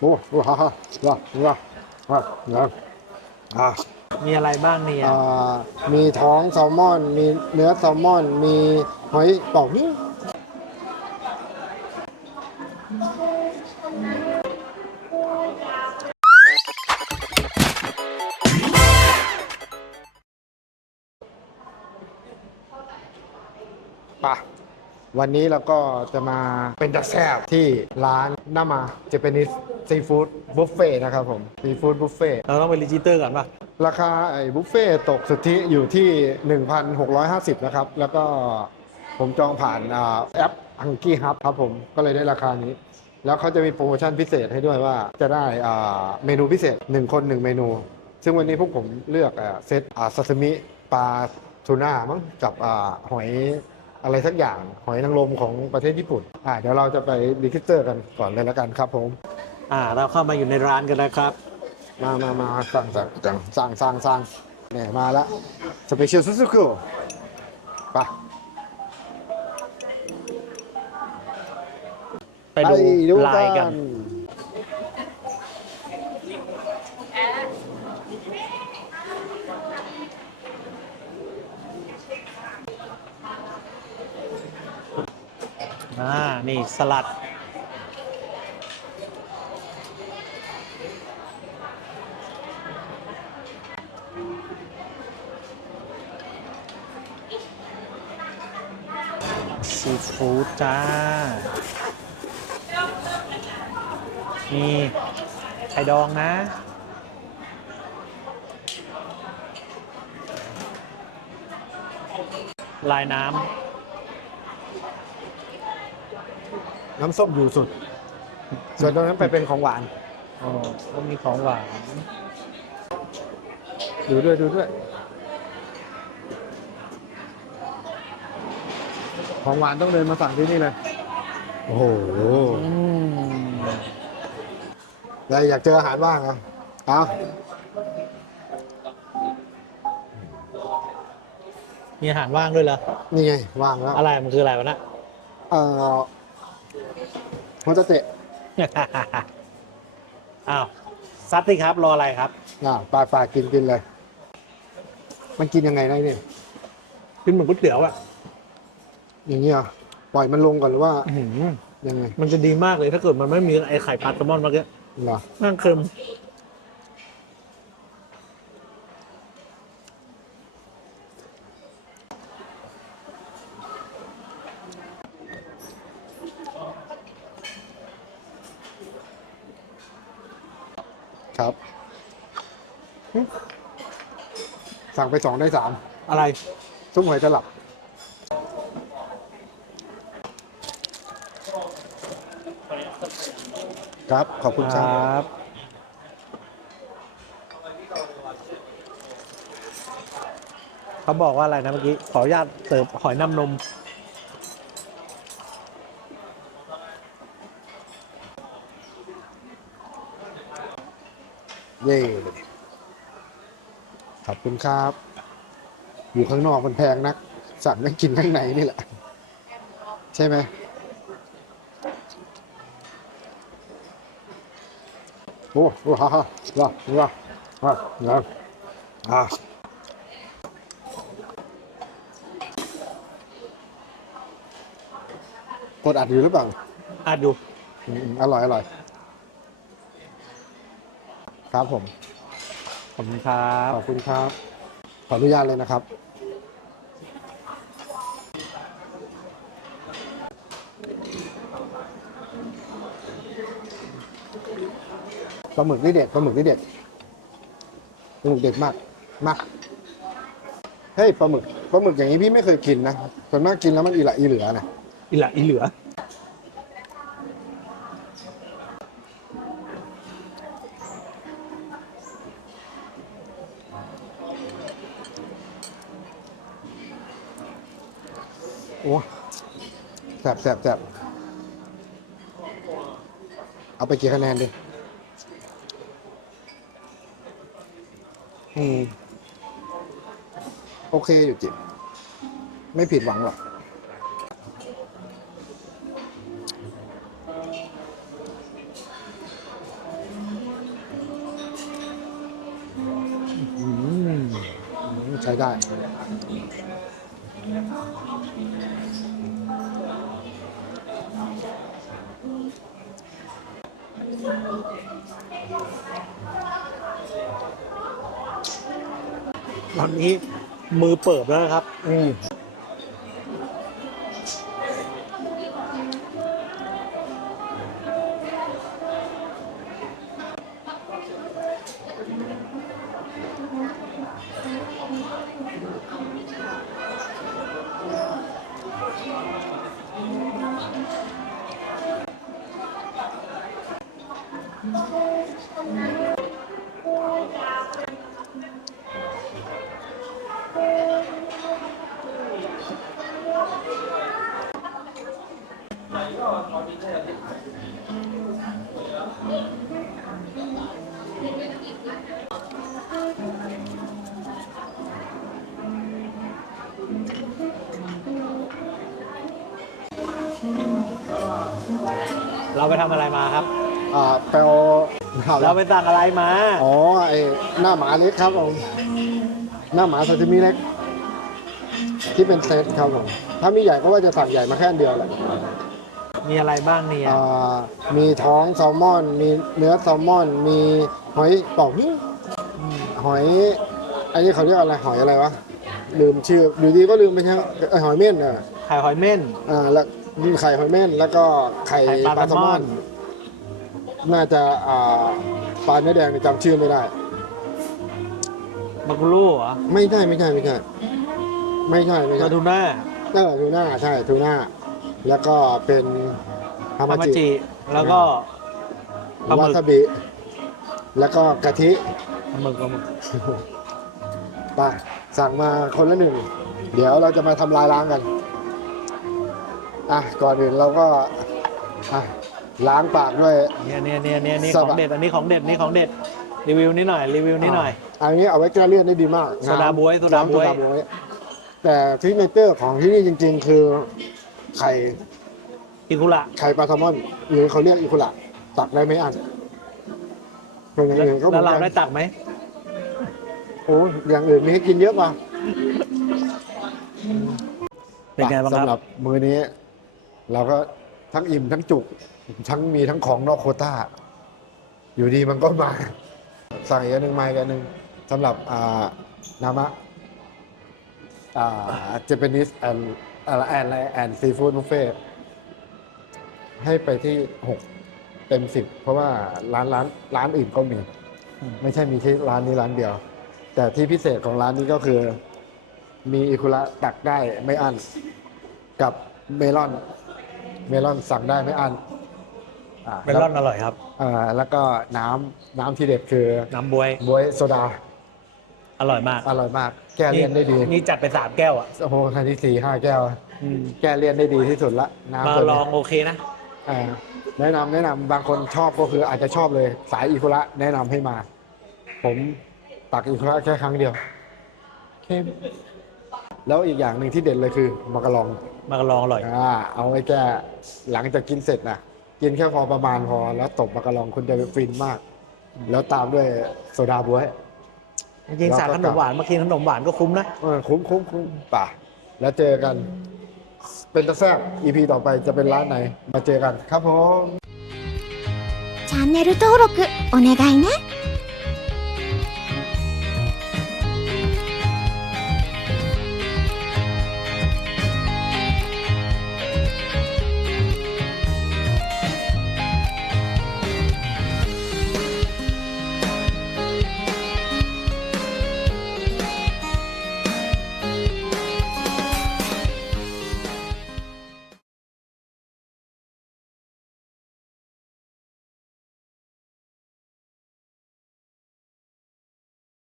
โอ้โหฮ่าฮ่าฮ่าฮ่าฮ่าฮ่าอ่ามีอะไรบ้างเนี่ยอ่ามีท้องแซลมอน มีเนื้อแซลมอน มีหอยปอกนิ้วปะวันนี้เราก็จะมาเป็นดักแซบที่ร้านนามาเจแปนิส ซีฟู้ดบุฟเฟ่นะครับผมซีฟู้ดบุฟเฟ่เราต้องไปรีจิสเตอร์ก่อนป่ะ ราคาไอ้บุฟเฟ่ตกสุทธิอยู่ที่ 1,650 นะครับ แล้วก็ผมจองผ่านอ่าแอป h u n k y Hub ครับผมก็เลยได้ราคานี้ แล้วเขาจะมีโปรโมชั่นพิเศษให้ด้วยว่าจะได้อ่าเมนูพิเศษ 1 คน 1 เมนู ซึ่งวันนี้พวกผมเลือกอ่าเซตอ่าซาซิมิปลาทูน่ามั้งกับอ่าหอยอะไรสักอย่างหอยนางรมของประเทศญี่ปุ่น อ่าเดี๋ยวเราจะไปรีจิสเตอร์กันก่อนเลยแล้วกันครับผม อ่า เราเข้ามาอยู่ในร้านกันแล้วครับ มามามาสั่งสั่งสั่งสั่งสั่งสั่งเนี่ยมาล้วสเปเชียลซูซูกุไปไปดูลายกัน อ่า นี่สลัด ซีฟู้ดจ้า มีไข่ดองนะ ลายน้น้ำส้มอยู่สุด ส่วนตรงนั้นไปเป็นของหวานำอ๋อก็มีของหวาน ดูด้วยดูด้วย ของหวานต้องเดินมาสั่งที่นี่เลย โอ้โหอืมแล้วอยากเจออาหารบ้างเหรอเอามีอาหารว่างด้วยเหรอ นี่ไงว่างแล้วอะไรมันคืออะไรวะนะเอ่อโฮตาเตะอ้าวซัดสิครับ รออะไรครับอ่าปลาปลากินกินเลย มันกินยังไงได้เนี่ย กินเหมือนก๋วยเตี๋ยวอะ อย่างนี้เหรอปล่อยมันลงก่อนหรือว่าอื้อหือยังไงมันจะดีมากเลยถ้าเกิดมันไม่มีไอไข่ปลาแซลมอนเมื่อกี้เหรอนั่งเค็มครับหึสั่งไปสองได้สามอะไร ซุ้มหอยจะหลับ ครับ ขอบคุณครับบเขาบอกว่าอะไรนะเมื่อกี้ ขออนุญาตเสิร์ฟหอยนางรมเย่ขอบคุณครับ อยู่ข้างนอกมันแพงนัก สั่งไม่กินข้างในนี่แหละ ใช่ไหม โอ้โหฮ่าฮ่าฮ่าฮ่าฮ่าฮ่าอ่ากดอัดอยู่หรือเปล่าอะดูอืมอร่อยอร่อย ครับผม ขอบคุณครับ ขอบคุณครับ ขออนุญาตเลยนะครับ ปลาหมึกนี่เด็ดปลาหมึกนี่เด็ดปลาหมึกเด็ดมากมากเฮ้ยปลาหมึกปลาหมึกอย่างนี้พี่ไม่เคยกินนะส่วนมากกินแล้วมันอีหละอีเหลือนะอีหละอีเหลือ โอ้แสบแสบแสบเอาไปกี่คะแนนดิ โอเคอยู่จิบไม่ผิดหวังหรอก ใช้ได้ อนนี้มือเปิบแล้วนะครับ อืม เราไปทำอะไรมาครับ อ่าแปลข่าวเราไปสั่งอะไรมาอ๋อไอหน้าหมาเล็กครับผมหน้าหมาซาซิมิเล็ก ที่เป็นเซตครับผมถ้ามีใหญ่ก็ว่าจะสั่งใหญ่มาแค่อันเดียวแหละมีอะไรบ้างเนี่ยอ่ามีท้องแซลมอน มีเนื้อแซลมอน มีหอยป่องหอยอันนี้เขาเรียกอะไรหอยอะไรวะลืมชื่ออยู่ดีก็ลืมไปใช่ไหมเอ้ยหอยเม่นอะไข่หอยเม่นอ่าแล้ว มีไข่หอยเม่นแล้วก็ไข่ไข่ปลาปลาแซลมอนแซลมอนน่าจะอ่าปลาเนื้อแดงนี่จำชื่อไม่ได้ บักลูเหรอไม่ใช่ไม่ใช่ไม่ใช่ไม่ใช่ไม่ปใช่ลาทูน่าเออทูน่าใช่ทูน่าแล้วก็เป็นฮาฮามามาจิ จิ แล้วก็ปลาหมึวากซาบิ แล้วก็กะทิปลาหมึกปลาหมึกไปสั่งมาคนละหนึ่ง เดี๋ยวเราจะมาทำลายล้างกัน อะก่อนอื่นเราก็อะล้างปากด้วย เนี่ยเนี่ยเนี่ยเนี่ยนี่สขบะองเด็ดอันนี้ของเด็ดนี่ของเด็ดรีวิวนิดหน่อยรีวิวนิดหน่อย อันนี้เอาไว้แก้เลี่ยนได้ดีมากโซดาบ๊วยน้ำโซดาบ๊วย น้ำโซดาแต่ที่เนเจอร์ของที่นี่จริง ๆ คือไข่อิคุระไข่ปลาแซลมอนหรือเขาเรียกอิคุระตักได้ไม่อันเป็นอย่างอื่นก็เหมืแล้อวนเรากันได้ตักไหมโอ้อย่างอื่นมีให้กินเยอะป่ะเป็นไงบ้างคสำหรัรับบมื้อนี้ เราก็ทั้งอิ่มทั้งจุก ทั้งมีทั้งของนอกโคต้า อยู่ดีมันก็มา สั่งอีกอันหนึ่งมาอีกอันหนึ่งสำหรับอ่านามะอ่าเจแปนิสแอนแอนอะไรแอนซีฟู้ดบุฟเฟ่ให้ไปที่หกเต็มสิบเพราะว่าร้านร้านร้านอื่นก็มี ไม่ใช่มีแค่ร้านนี้ร้านเดียว แต่ที่พิเศษของร้านนี้ก็คือ มีอิคุระตักได้ไม่อั้นกับเมลอน เมลอนสั่งได้ไม่อั้นอ่าเมลอนอร่อยครับ อ่าแล้วก็น้ำน้ำที่เด็ดคือน้ำบวย บวยโซดาอร่อยมากอร่อยมาก แก้เลี่ยนได้ดีนี่จัดไปสามแก้วอะโอ้โหคันที่สี่ห้าแก้วแก้เลี่ยนได้ดีที่สุดละน้ำมาตัวลนี้องโอเคนะ อ่าแนะนำแนะนำบางคนชอบก็คืออาจจะชอบเลยสายอิคุระแนะนำให้มา ผมตักอิคุระแค่ครั้งเดียวเข้ม แล้วอีกอย่างหนึ่งที่เด็ดเลยคือมากะลอง มาลองอร่อย อ่าเอาไว้แก้หลังจากกินเสร็จนะกินแค่พอประมาณพอแล้วตบมากระลองคุณจะฟินมาก แล้วตามด้วยโซดาบ๊วย จริงๆสั่งขนมหวานมากินขนมหวานก็คุ้มนะ เออคุ้มคุ้มคุ้มป่ะ แล้วเจอกัน เป็นตะแซบ EP ต่อไปจะเป็นร้านไหน มาเจอกันครับผม チャンネル登録お願いね。